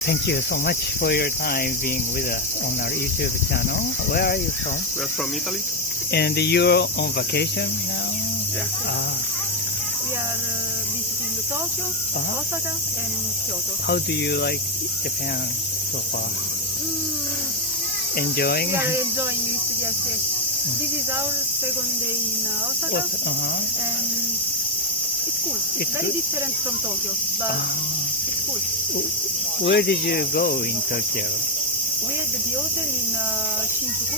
Thank you so much for your time being with us on our YouTube channel. Where are you from? We're from Italy. And you're on vacation now? Yeah. We are visiting Tokyo, Osaka, and Kyoto. How do you like Japan so far? Enjoying? We are enjoying it, yes. This is our second day in Osaka, and it's cool. It's very good? different from Tokyo, but it's cool. Where did you go in Tokyo? We had the hotel in Shinjuku,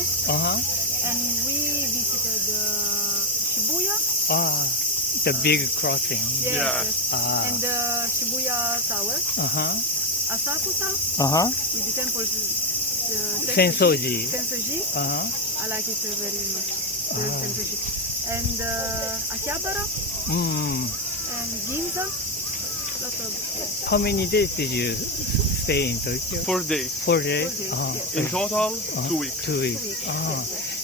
and we visited Shibuya. The big crossing. Yes. And the Shibuya Tower, Asakusa, with the temple, Sensoji. Sensoji. I like it very much. The Sensoji. And Akihabara and Ginza. How many days did you stay in Tokyo? 4 days. 4 days? 4 days, yes. In total, 2 weeks. 2 weeks.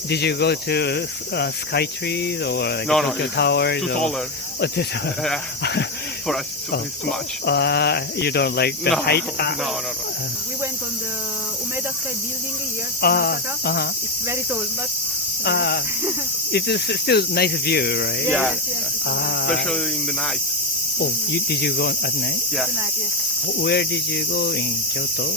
Did you go to Skytree or like No, Tokyo it's Towers? too taller. Too taller. Yeah. For us, it's too much. You don't like the height? No. We went on the Umeda Sky building here in Osaka. It's very tall, but It is still nice view, right? Yeah. yes. Especially in the night. Oh, did you go at night? Yeah. Tonight, yes. Where did you go in Kyoto?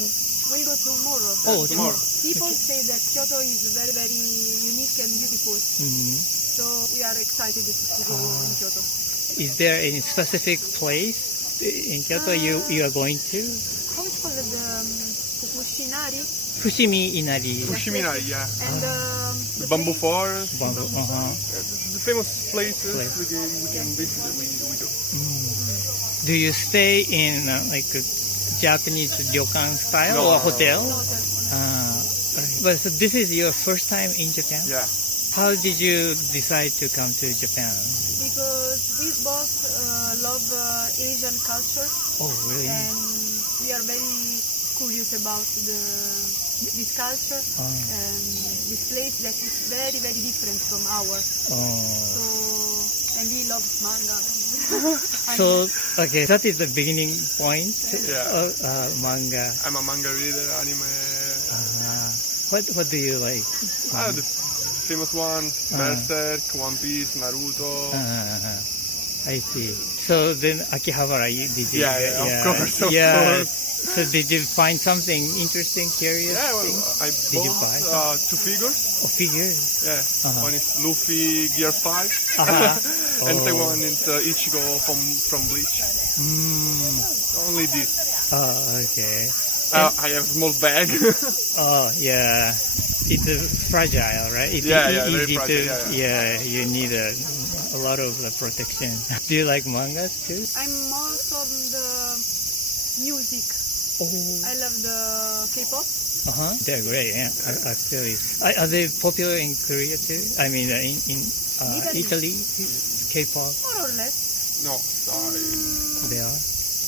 We'll go tomorrow. Oh, tomorrow. People say that Kyoto is very, very unique and beautiful. So we are excited to go in Kyoto. Is there any specific place in Kyoto you are going to? How is called Fukushinari? Fushimi Inari. Fushiminari, yeah. And The bamboo forest. The famous places Place. we can visit, we do. Do you stay in like a Japanese ryokan style or hotel? But so this is your first time in Japan? Yeah. How did you decide to come to Japan? because we both love Asian culture, Oh, really? and we are very curious about this culture and this place that is very, very different from ours. So, and we love manga. So, okay, that is the beginning point Yeah. of manga. I'm a manga reader, anime. What do you like? The famous ones, Berserk, One Piece, Naruto. I see. So then Akihabara, did you? Yeah, of course. So did you find something interesting, curious? Yeah, well, I Did you buy bought 2 figures. Oh, figures. Yeah, one is Luffy Gear 5, and the one is Ichigo from Bleach. Only this. Oh, okay. I have a small bag. Oh, yeah. It's fragile, right? It's Yeah, very easy fragile, to. Yeah, you need a lot of protection. Do you like mangas too? I'm more from the music. Oh. I love the K-pop. They're great. Yeah, actually. Are they popular in Korea too? I mean, in Italy, K-pop. More or less. No, sorry. They are.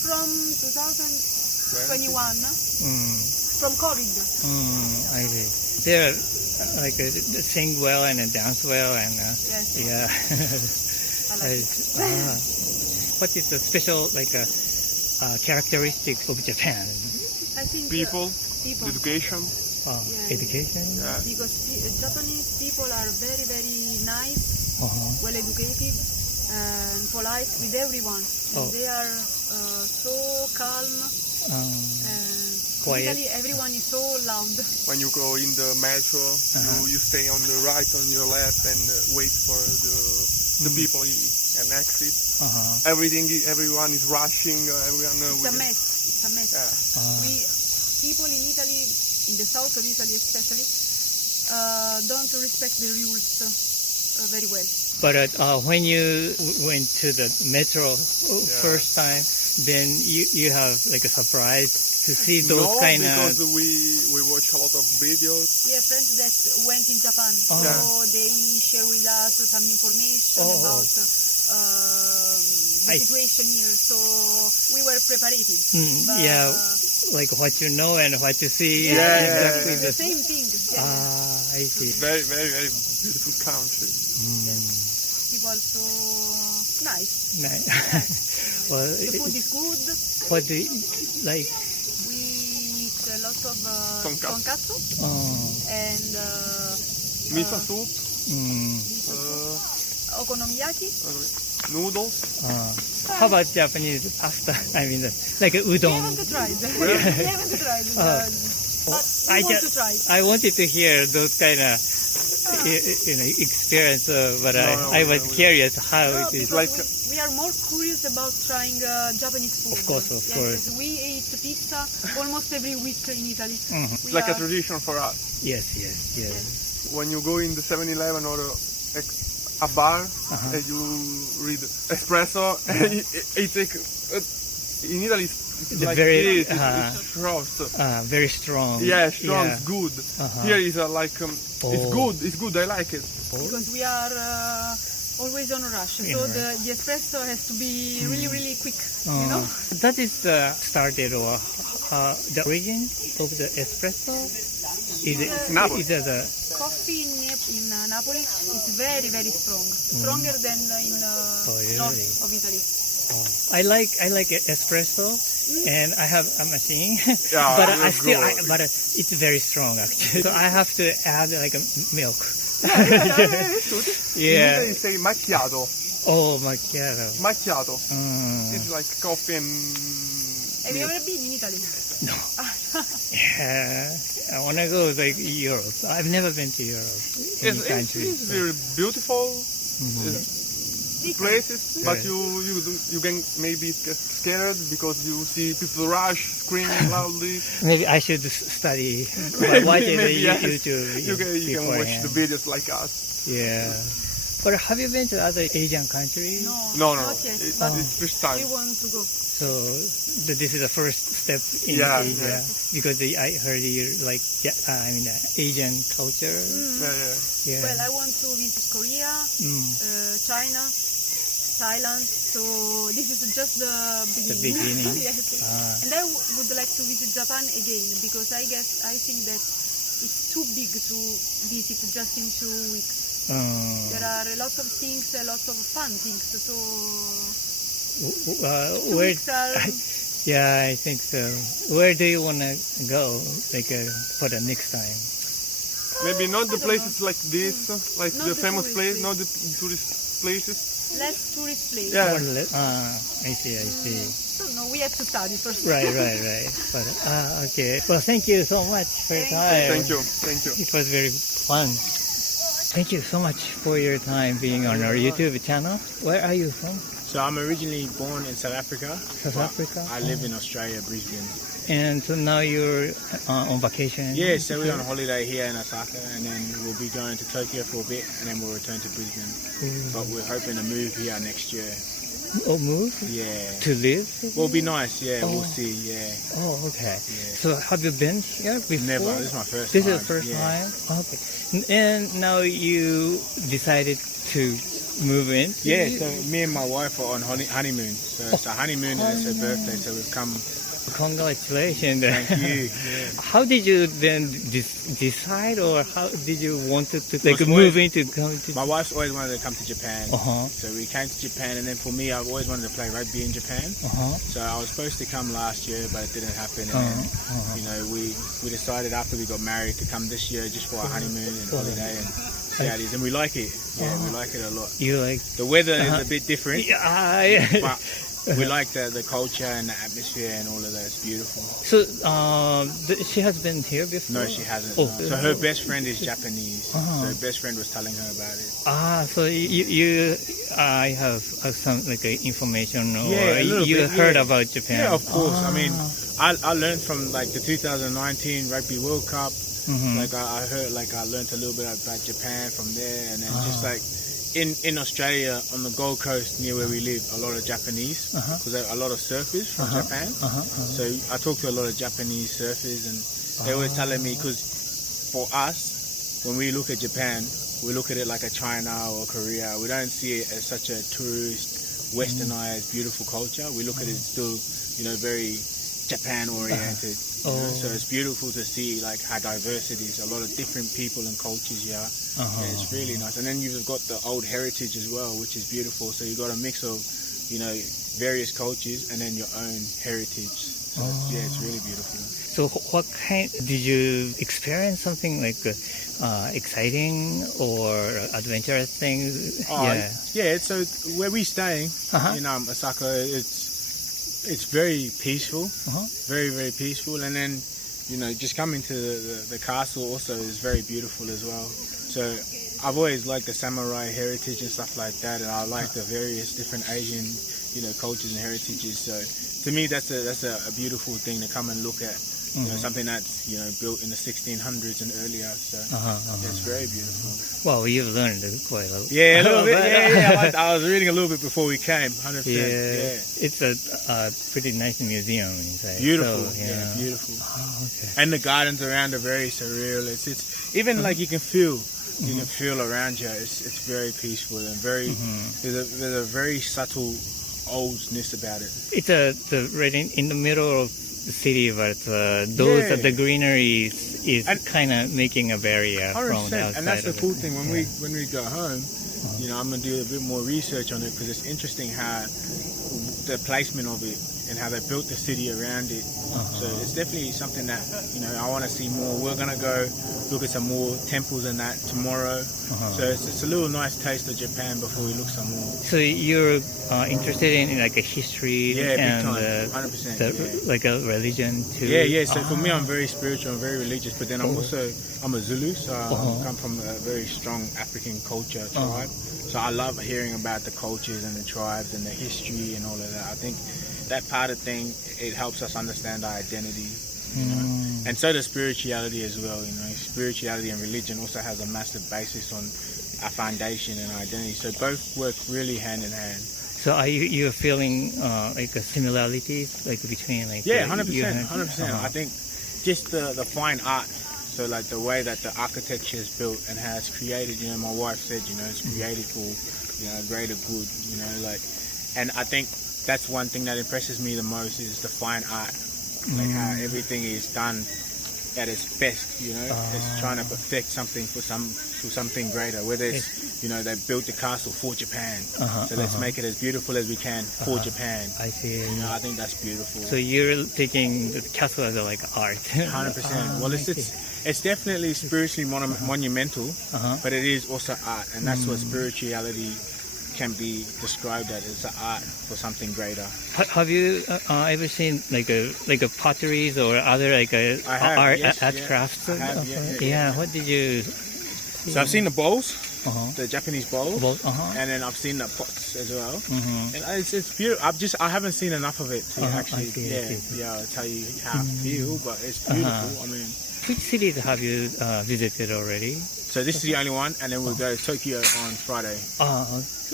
From 2021, from COVID. I see. They're like sing well and dance well and Yes. yeah. I like it. What is the special characteristics of Japan? I think People, people. education. Education. Yeah. Because Japanese people are very, very nice, well educated, and polite with everyone. And they are so calm. Quiet. Usually everyone is so loud. When you go in the metro, you stay on the right, on your left, and wait for the people and exit. Everyone is rushing. Everyone. It's a mess. It's a mess. Yeah. People in Italy, in the south of Italy especially, don't respect the rules very well. But when you went to the metro first time, then you have like a surprise to see those kind because of. we watch a lot of videos. We have friends that went in Japan, so they share with us some information about the situation here. So we were prepared. But Yeah, like what you know and what you see. Exactly the same thing. I see. Very, very, very beautiful country. People are so nice. Nice. Well, The food is good. what do you like? We a lot of Tonkatsu. tonkatsu and Miso soup. okonomiyaki. Noodles. How about Japanese pasta? I mean, like We udon. haven't tried. We haven't tried. But we want to try. I wanted to hear those kind of experience, but I was curious how No, it is. because we are more curious about trying Japanese food. Of course. Yes, we eat pizza almost every week in Italy. Mm-hmm. We Like a are- tradition for us. Yes. When you go in the 7-Eleven or a bar and you read espresso, and it's like in Italy it's The like very, this, it's roast. Very strong. Yeah, strong, Yeah. it's good. Uh-huh. Here is like it's good. I like it. because we are always on a rush. So the espresso has to be really, really quick. You know? That is started or the origin of the espresso. Is it Napoli. Is it the Coffee in Napoli is very, very strong. Stronger than in really? north of Italy. I like espresso, and I have a machine, Yeah, but you're I still, good. but it's very strong actually. So I have to add like a milk. In Yeah. Italy say macchiato. Oh, macchiato. Macchiato. Mm. It's like coffee and Have you ever been in Italy? No. Yeah. I want to go like Europe. I've never been to Europe. Any country. it's very beautiful places, but Yeah. you can maybe get scared because you see people rush, screaming loudly. Maybe I should study. Watch it Maybe, yes. YouTube. You can watch beforehand. the videos like us. Yeah. But have you been to other Asian countries? No, Not yet. it's But first time. we want to go. So this is the first step in Yeah, Asia yeah. because I heard you like Asian culture. Yeah. Well, I want to visit Korea, China, Thailand. So this is just the beginning. beginning. Yes. And I would like to visit Japan again because I think that it's too big to visit just in 2 weeks. There are a lot of things, a lot of fun things. So 2 where? weeks are Yeah, I think so. Where do you want to go? Like for the next time? Maybe not the places like this, like Not the the famous tourist place, place. not the tourist places. less tourist place. Yeah. I see. So no, we have to study first. Right. But okay. Well, thank you so much for your time. Thank you. It was very fun. Thank you so much for your time being on our YouTube channel. Where are you from? So I'm originally born in South Africa. South Africa? I live in Australia, Brisbane. And so now you're on vacation? Yeah, so we're on holiday here in Osaka, and then we'll be going to Tokyo for a bit, and then we'll return to Brisbane. But we're hoping to move here next year. Oh, move? Yeah. To live? Will be nice, yeah, we'll see, yeah. Oh, okay. Yeah. So have you been here before? Never, this is my first This time. is the first yeah. time? Okay. And now you decided to move in? Yeah, so me and my wife are on honeymoon. So it's a honeymoon and it's her birthday, so we've come. Congratulations. Thank you. Yeah. How did you then decide, or how did you want to like Was move always- into come to? My wife's always wanted to come to Japan. Uh-huh. So we came to Japan, and then for me, I've always wanted to play rugby in Japan. Uh-huh. So I was supposed to come last year, but it didn't happen. And then, you know, we decided after we got married to come this year just for our honeymoon and holiday and see how it is. And we like it. Yeah, we like it a lot. You like? The weather is a bit different, Yeah. but we like the culture and the atmosphere and all of that. It's beautiful. So she has been here before? No, she hasn't. Oh. No. So her best friend is Japanese. Uh-huh. So her best friend was telling her about it. So you I have some like information, or Yeah, a little you bit, heard yeah. about Japan? Yeah, of course. I mean, I learned from like the 2019 Rugby World Cup. Like I heard, like I learned a little bit about Japan from there, and then just like in Australia on the Gold Coast near where we live, a lot of Japanese because a lot of surfers from Japan. So I talked to a lot of Japanese surfers, and they were telling me because for us, when we look at Japan, we look at it like a China or Korea. We don't see it as such a tourist, westernized, beautiful culture. We look at it still, you know, very Japan oriented. You know? So it's beautiful to see like how diverse it is. A lot of different people and cultures here. And it's really nice. And then you've got the old heritage as well, which is beautiful. So you've got a mix of, you know, various cultures and then your own heritage. So it's really beautiful. So what kind, did you experience something like exciting or adventurous things? Yeah, so where we staying Uh-huh. in Osaka, it's very peaceful, very, very peaceful. And then, just coming to the castle also is very beautiful as well. So I've always liked the samurai heritage and stuff like that, and I like the various different Asian, cultures and heritages. So to me, that's a beautiful thing to come and look at. Something that's built in the 1600s and earlier. So it's very beautiful. Well, you've learned quite a lot. Yeah, a little bit. Yeah. I was reading a little bit before we came. 100%. Yeah. It's a pretty nice museum inside. Beautiful. So, yeah, beautiful. Oh, okay. And the gardens around are very surreal. It's even like you can feel around you. It's very peaceful and very. There's a very subtle oldness about it. It's right in the middle of the city, but the greenery is kind of making a barrier from the outside. And that's the of cool it. thing when we go home. I'm gonna do a bit more research on it because it's interesting how the placement of it and how they built the city around it. So it's definitely something that I want to see more. We're gonna go look at some more temples and that tomorrow. So it's a little nice taste of Japan before we look some more. So you're interested in like a history Yeah, big and time. 100%. like a religion too? Yeah. So for me, I'm very spiritual, I'm very religious, but then I'm a Zulu, so I come from a very strong African culture tribe. So I love hearing about the cultures and the tribes and the history and all of that. I think that part of thing, it helps us understand our identity. And so does spirituality as well. Spirituality and religion also has a massive basis on our foundation and our identity. So both work really hand in hand. So are you feeling like a similarities like between like 100%. I think just the fine art. So like the way that the architecture is built and how it's created. My wife said it's created for greater good. And I think that's one thing that impresses me the most is the fine art. Like how everything is done at its best, it's trying to perfect something for something greater. Whether it's, they built the castle for Japan, so let's make it as beautiful as we can for Japan. I see. I think that's beautiful. So you're taking the castle as like art. 100%. Well, it's definitely spiritually monumental, but it is also art, and that's what spirituality can be described as an art for something greater. Have you ever seen like a potteries or other like art crafts? I have, yeah. What did you? So I've seen the bowls, the Japanese bowls, and then I've seen the pots as well. And it's beautiful. I haven't seen enough of it to actually. I'll tell you how I feel, but it's beautiful. I mean, which cities have you visited already? So this is the only one, and then we'll go to Tokyo on Friday.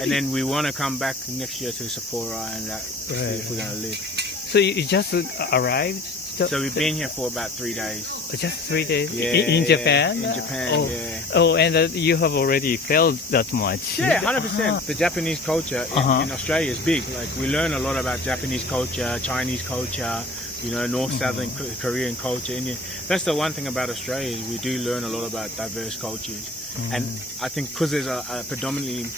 And then we want to come back next year to Sapporo and see if we're going to live. So you just arrived? So we've been here for about 3 days. Just 3 days? Yeah, in Japan? In Japan, yeah. Oh, and you have already felt that much? Yeah, 100%. The Japanese culture in Australia is big. Like we learn a lot about Japanese culture, Chinese culture, North, Southern Korean culture, Indian. That's the one thing about Australia. We do learn a lot about diverse cultures. And I think because there's a predominantly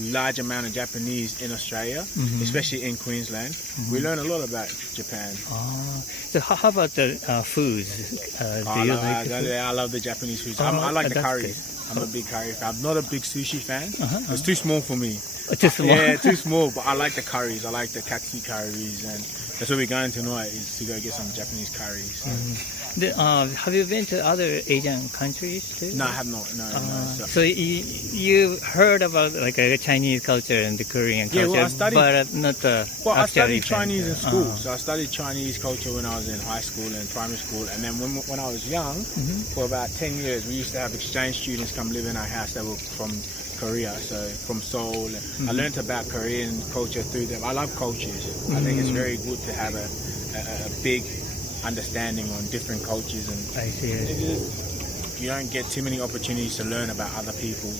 large amount of Japanese in Australia, especially in Queensland, we learn a lot about Japan. So how about the foods? I love the Japanese foods. I like the curries. I'm a big curry fan. I'm not a big sushi fan. It's too small for me. Too small? Yeah, too small, but I like the curries. I like the katsu curries, and that's what we're going tonight, is to go get some Japanese curries. Have you been to other Asian countries too? No, I have not. No. So you heard about like Chinese culture and the Korean culture, I studied, but not the. Well, I studied Chinese in school. So I studied Chinese culture when I was in high school and primary school, and then when I was young, for about 10 years, we used to have exchange students come live in our house that were from Korea, so from Seoul. I learned about Korean culture through them. I love cultures. I think it's very good to have a big understanding on different cultures, and I see. You don't get too many opportunities to learn about other people.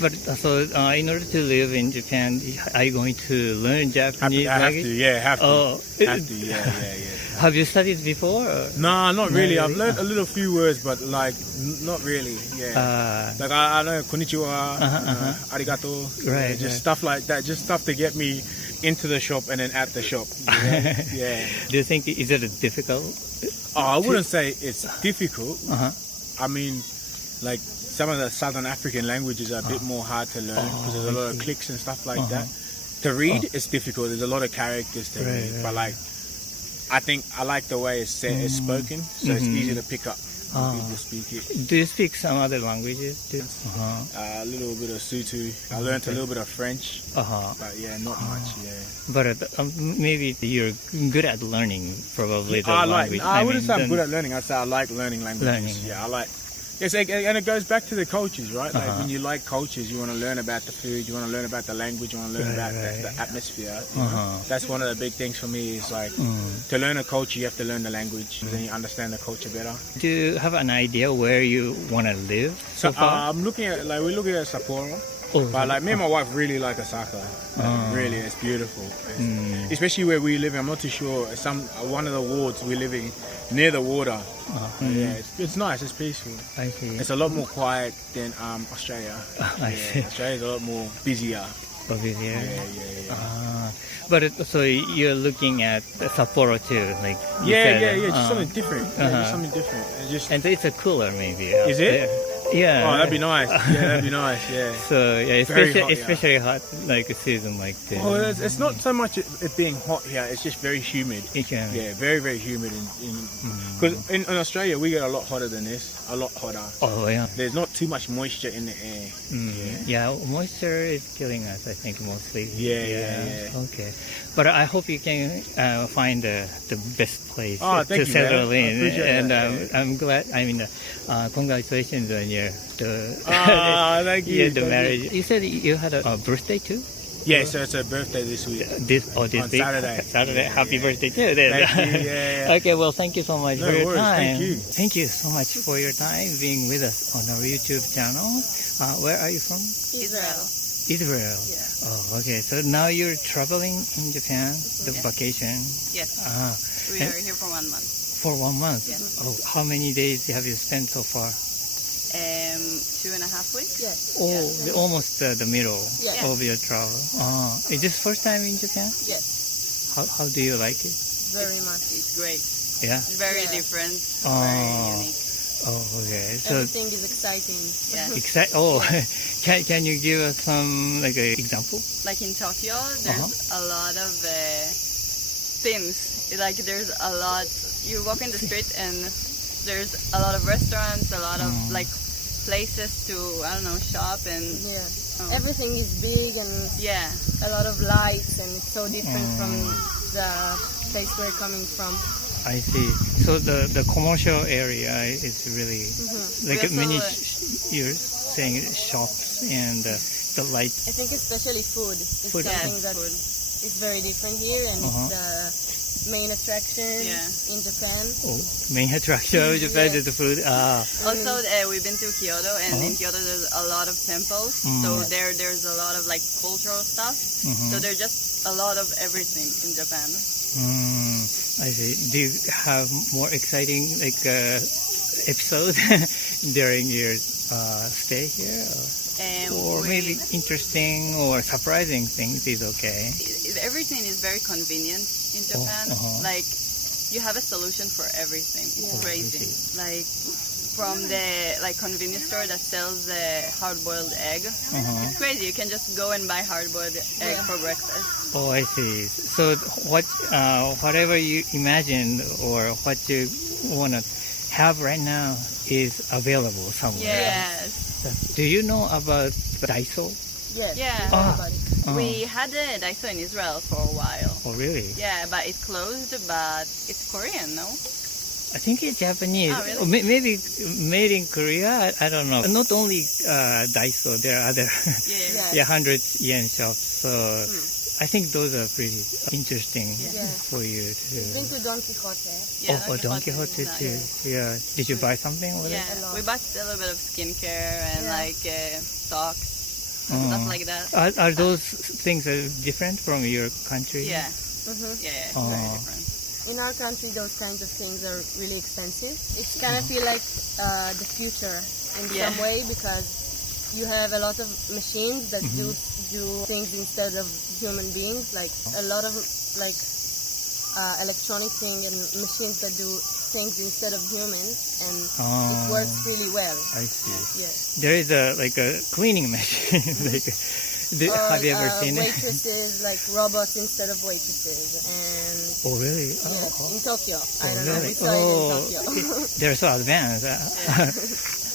But so in order to live in Japan, are you going to learn Japanese? Have to. Have you studied before? No, not really. I've learned a little few words, but like not really. Like I know konnichiwa, arigato, just stuff like that. Just stuff to get me into the shop and then at the shop. Yeah. Do you think is it difficult? I wouldn't say it's difficult. Uh-huh. I mean, like some of the Southern African languages are a bit more hard to learn because there's a lot of clicks and stuff like that. To read, it's difficult. There's a lot of characters to read, but like, I think I like the way it's said, it's spoken, so it's easy to pick up when people speak it. Do you speak some other languages too? A little bit of Sutu. I learned a little bit of French, but yeah, not much. Yeah. But maybe you're good at learning, probably the I language. wouldn't say I'm good at learning. I'd say I like learning languages. Yeah, I like. Yes, and it goes back to the cultures, right? Like when you like cultures, you want to learn about the food, you want to learn about the language, you want to learn about the atmosphere. You know? That's one of the big things for me is like to learn a culture, you have to learn the language, then you understand the culture better. Do you have an idea where you want to live so far? I'm looking at we're looking at Sapporo. But like me and my wife really like Osaka. Really, it's beautiful. Especially where we live. I'm not too sure. One of the wards we're living near the water. Yeah, it's nice. It's peaceful. I see. It's a lot more quiet than Australia. I see. Australia's a lot more busier. Yeah. Yeah. But so you're looking at Sapporo too, like you said, just something different. Just something different. And it's a cooler maybe. Is it? Yeah. Oh, that'd be nice. Yeah, that'd be nice. Yeah. So yeah, especially hot like a season like this. Oh, it's not so much it being hot here. It's just very humid. Yeah, very very humid. Because in Australia we get a lot hotter than this. A lot hotter. Oh yeah. There's not too much moisture in the air. Yeah, moisture is killing us. I think mostly. Yeah. Okay, but I hope you can find the best place to settle in. And I'm glad. I mean, congratulations on your thank you. The marriage. You said you had a birthday too. Yeah, so it's her birthday this week. This on week? Saturday. Saturday. Happy birthday too. Then. Thank you. Yeah. Okay, well, thank you so much No for your worries, time. thank you. Thank you so much for your time being with us on our YouTube channel. Where are you from? Israel. Israel. Yeah. Oh, okay. So now you're traveling in Japan, the vacation. Yes. We And- are here for 1 month. For 1 month. Yes. Oh, how many days have you spent so far? 2.5 weeks. Yes. Almost the middle Yes. of your travel. Is this first time in Japan? Yes. How do you like it? Very much. It's great. Yeah. It's very Yeah. different. Oh. Very unique. Oh, okay. So Everything is exciting. Yeah. Oh, can you give us some like a example? Like in Tokyo, there's a lot of things. Like there's a lot. You walk in the street and there's a lot of restaurants, a lot of like places to shop and Yeah. Everything is big and yeah. a lot of lights, and it's so different from the place we're coming from. I see. So the commercial area is really like We many. also, You're saying shops and the light. I think especially food is Food. something Yes, that food. is very different here, and it's the main attraction in Japan. Oh, main attraction of Japan is the food. Also, we've been to Kyoto, and in Kyoto there's a lot of temples. So there's a lot of like cultural stuff. So there's just a lot of everything in Japan. I see. Do you have more exciting like episode during your stay here, or maybe interesting or surprising things is okay? Everything is very convenient in Japan. Like you have a solution for everything. It's crazy. Like from the convenience store that sells the hard-boiled egg. It's crazy. You can just go and buy hard-boiled egg for breakfast. Oh, I see. So whatever you imagine or what you want to have right now is available somewhere. Yes. Do you know about Daiso? Yes. Yeah. Everybody. We had a Daiso in Israel for a while. Oh, really? Yeah, but it closed. But it's Korean, no? I think it's Japanese. Oh, really? Or maybe made in Korea. I don't know. Not only Daiso, there are other Yeah. 100 yen shops. So I think those are pretty interesting for you to. Been to Don Quixote. Yeah, Don Quixote is too. nice. Yeah. Did you buy something with Yeah, it? A lot. we bought a little bit of skincare and socks, stuff like that. Are those things different from your country? Yeah, Mm-hmm. yeah, it's Oh. very different. In our country, those kinds of things are really expensive. It's kind of feel like the future in Yeah. some way, because you have a lot of machines that do things instead of human beings, like a lot of electronic thing and machines that do things instead of humans, and it Oh, works really well. I see. Yes. There is a cleaning machine. Have you ever seen it? Waitresses, like robots instead of waitresses, and Oh, really? yes, Oh, in Tokyo. I don't know. really? We saw it in Oh, Tokyo. they're so advanced.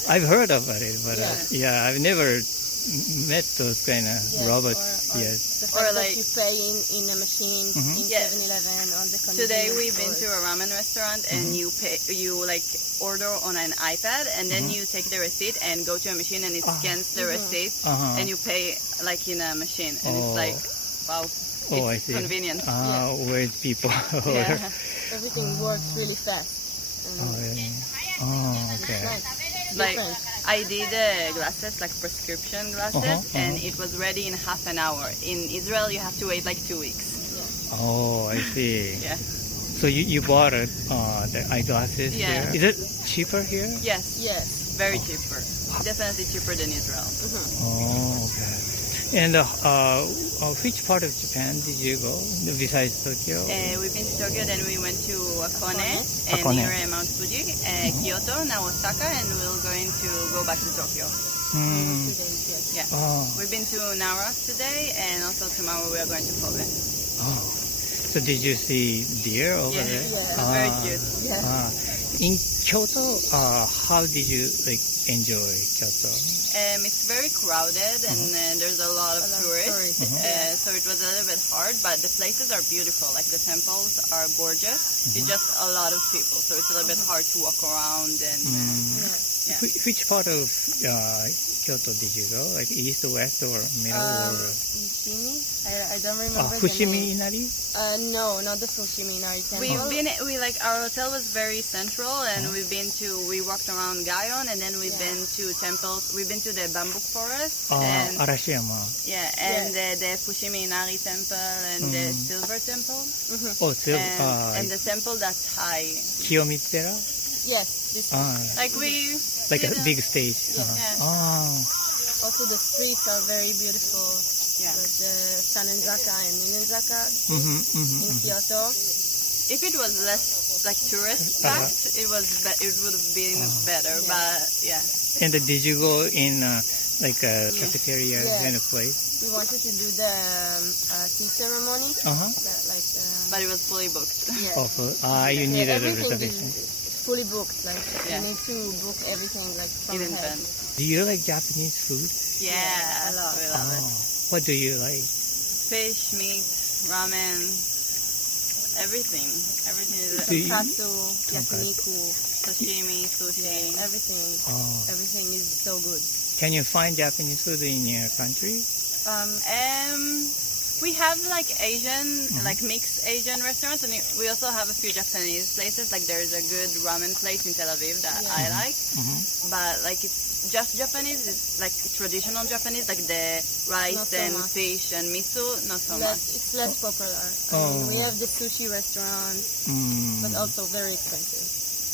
I've heard about it, but yeah, I've never met those kind of Yes, robots. or Yes. the Or fact like- that you pay in a machine in Yeah. 7-Eleven on the convenience Today we've been to stores. a ramen restaurant and you like order on an iPad and then you take the receipt and go to a machine and it scans the receipt Uh-huh. and you pay like in a machine and it's like wow, Oh, I it's see. convenient. Weird people. Yeah. Everything works really fast. And Oh, really? Oh, it's okay. nice. Like Different. I did glasses, like prescription glasses, and it was ready in half an hour. In Israel, you have to wait like 2 weeks. Oh, I see. Yeah. So you bought the eyeglasses Yeah. here? Is it cheaper here? Yes. Yes. Very cheaper. Definitely cheaper than Israel. Oh, okay. And which part of Japan did you go besides Tokyo? We've been to Tokyo, then we went to Akone, Akone. near Mount Fuji, Kyoto, now Osaka, and we're going to go back to Tokyo. Hmm. 2 days, yes. Yeah. Oh, We've been to Nara today, and also tomorrow we are going to Kobe. oh. So did you see deer over Yeah, there? it's Yeah. very cute. Yes. In Kyoto, how did you enjoy Kyoto? It's very crowded, and there's a lot of tourists, tourists. so it was a little bit hard, but the places are beautiful. Like the temples are gorgeous. It's just a lot of people, so it's a little bit hard to walk around. And Yeah. Which part of Kyoto did you go? Like east, west, or middle? Or Fushimi? I don't remember the Fushimi name. Inari? No, not the Fushimi Inari temple. we like our hotel was very central, and we walked around Gaon, and then we've been to temples. We've been to the bamboo forest, and Arashiyama. the Fushimi Inari temple and the Silver Temple, Oh, and the temple that's high. Kiyomitera? Yes. This Like we Like a did big stage. Yeah. Oh, also the streets are very beautiful. Yeah. The Sanenzaka and Ninenzaka in Kyoto. If it was less like tourist packed, it would have been better. But yeah, and did you go in like a cafeteria Yes. kind of place? We wanted to do the tea ceremony. Like, but it was fully booked. yes. Oh, you needed a everything reservation. is fully booked. Like Yeah. you need to book everything like from In ahead. advance. Do you like Japanese food? Yeah, a lot. we love it. What do you like? Fish, meat, ramen, everything. Everything is Do you- Katsu, yakiniku, sashimi, sushi. everything. Oh. Everything is so good. Can you find Japanese food in your country? We have like Asian, like mixed Asian restaurants, and we also have a few Japanese places. Like there's a good ramen place in Tel Aviv that I like, but like it's just Japanese. It's like traditional Japanese, like the rice Not so and much. fish and miso. Not so It's less popular. I mean, we have the sushi restaurants, but also very expensive.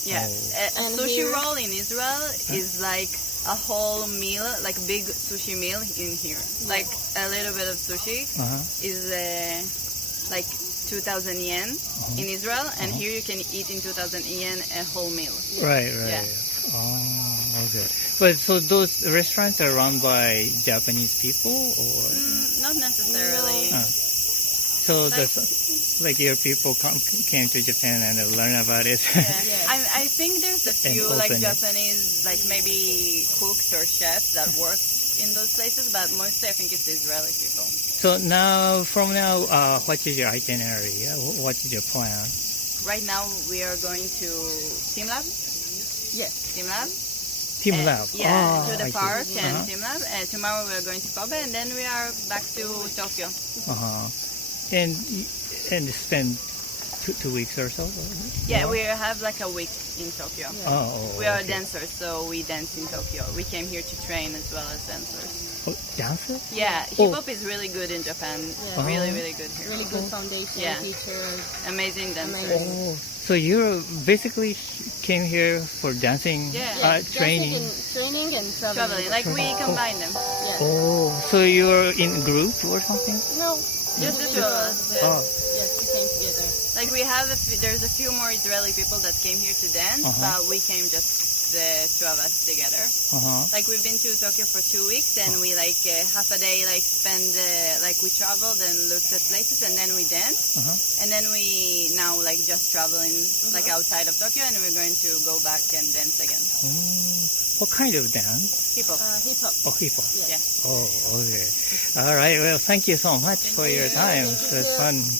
Yeah, And sushi here- roll in Israel is like a whole meal, like big sushi meal in here. Like a little bit of sushi is like 2,000 yen in Israel, and here you can eat in 2,000 yen a whole meal. Right. Yeah. Oh, okay. But so those restaurants are run by Japanese people, or Not necessarily. so like your people came to Japan and learn about it. Yeah. I think there's a And few like open it. Japanese, like maybe cooks or chefs that work in those places, but mostly I think it's Israeli people. So now, from now, what is your itinerary? What is your plan? Right now we are going to Team Lab. Yes. Team Lab. Team Lab. Yeah, Oh, to the I see. park and Team Lab. Tomorrow we are going to Kobe, and then we are back to Tokyo. And spend 2 weeks or so. Yeah, we have like a week in Tokyo. Oh, We are okay. dancers, so we dance in Tokyo. We came here to train as well as dancers. Oh, dancer? Yeah, hip hop is really good in Japan. Yeah. Really, really good here. Really good foundation Yeah. teachers. Amazing dancers. Amazing. Oh, so you basically came here for dancing, Yeah. training. Training and traveling. Traveling, like we combine them. Yeah. Oh, so you're in group or something? No. Just the two of us. Oh, Yes, we came together. Like there's a few more Israeli people that came here to dance, but we came just the two of us together. Like we've been to Tokyo for 2 weeks, and we like half a day like spend like we traveled and looked at places, and then we danced, and then we now like just traveling like outside of Tokyo, and we're going to go back and dance again. What kind of dance? Hip hop. Hip hop. Oh, hip hop. Yeah. Oh, okay. All right. Well, thank you so much for your time. Thank you, It was too. fun.